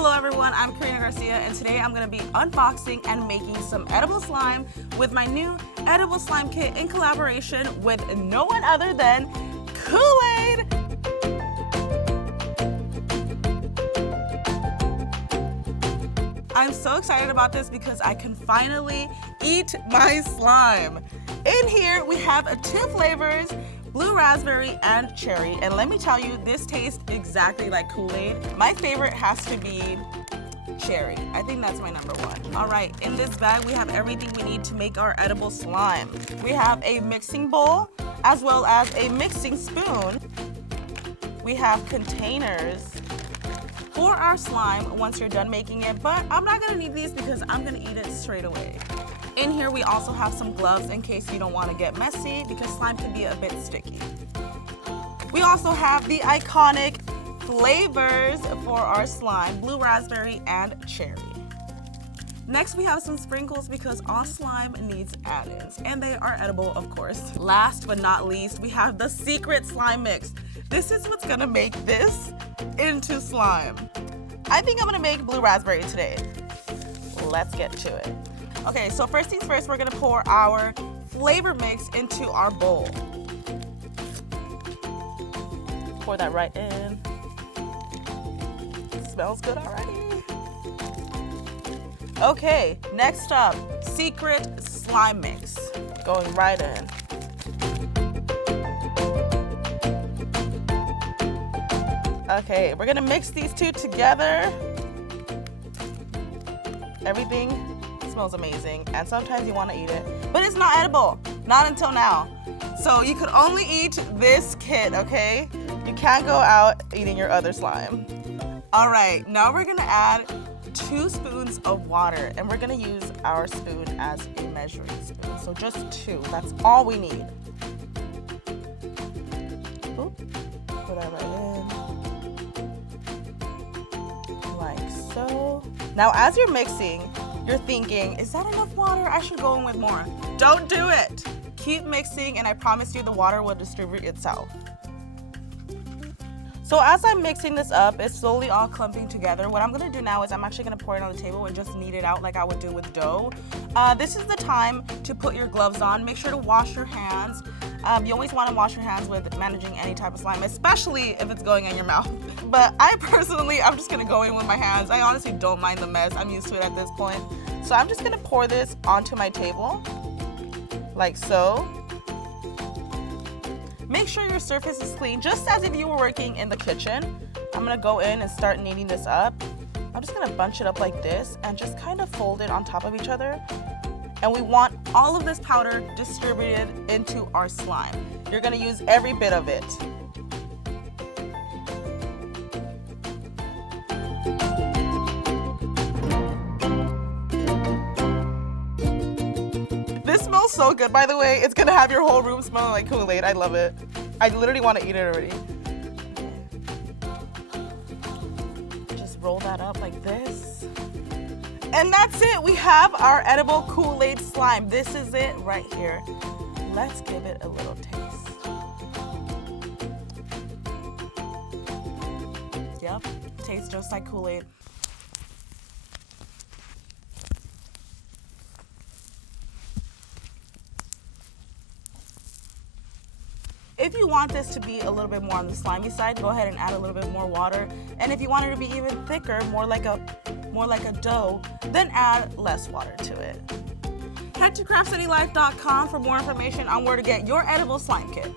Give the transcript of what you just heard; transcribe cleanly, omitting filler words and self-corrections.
Hello everyone, I'm Karina Garcia and today I'm going to be unboxing and making some edible slime with my new edible slime kit in collaboration with no one other than Kool-Aid! I'm so excited about this because I can finally eat my slime. In here we have two flavors, blue raspberry and cherry, and let me tell you, this tastes exactly like Kool-Aid. My favorite has to be cherry. I think that's my number one. All right, in this bag we have everything we need to make our edible slime. We have a mixing bowl as well as a mixing spoon. We have containers for our slime once you're done making it, but I'm not gonna need these because I'm gonna eat it straight away. In here we also have some gloves in case you don't want to get messy because slime can be a bit sticky. We also have the iconic flavors for our slime, blue raspberry and cherry. Next we have some sprinkles because all slime needs add-ins and they are edible, of course. Last but not least, we have the secret slime mix. This is what's gonna make this into slime. I think I'm gonna make blue raspberry today. Let's get to it. Okay, so first things first, we're gonna pour our flavor mix into our bowl. Pour that right in. Smells good already. Okay, next up, secret slime mix. Going right in. Okay, we're gonna mix these two together. Everything smells amazing, and sometimes you want to eat it, but it's not edible, not until now. So you could only eat this kit, okay? You can't go out eating your other slime. All right, now we're gonna add 2 spoons of water, and we're gonna use our spoon as a measuring spoon. So just 2, that's all we need. Oop. Put that right in, like so. Now as you're mixing, you're thinking, is that enough water? I should go in with more. Don't do it. Keep mixing and I promise you the water will distribute itself. So as I'm mixing this up, it's slowly all clumping together. What I'm gonna do now is I'm actually gonna pour it on the table and just knead it out like I would do with dough. This is the time to put your gloves on. Make sure to wash your hands. You always wanna wash your hands with managing any type of slime, especially if it's going in your mouth. But I'm just gonna go in with my hands. I honestly don't mind the mess. I'm used to it at this point. So I'm just gonna pour this onto my table, like so. Make sure your surface is clean, just as if you were working in the kitchen. I'm gonna go in and start kneading this up. I'm just gonna bunch it up like this and just kind of fold it on top of each other. And we want all of this powder distributed into our slime. You're gonna use every bit of it. This smells so good, by the way. It's gonna have your whole room smelling like Kool-Aid. I love it. I literally want to eat it already. Just roll that up like this. And that's it. We have our edible Kool-Aid slime. This is it right here. Let's give it a little taste. Yep, tastes just like Kool-Aid. If you want this to be a little bit more on the slimy side, go ahead and add a little bit more water. And if you want it to be even thicker, more like a dough, then add less water to it. Head to craftcitylife.com for more information on where to get your edible slime kit.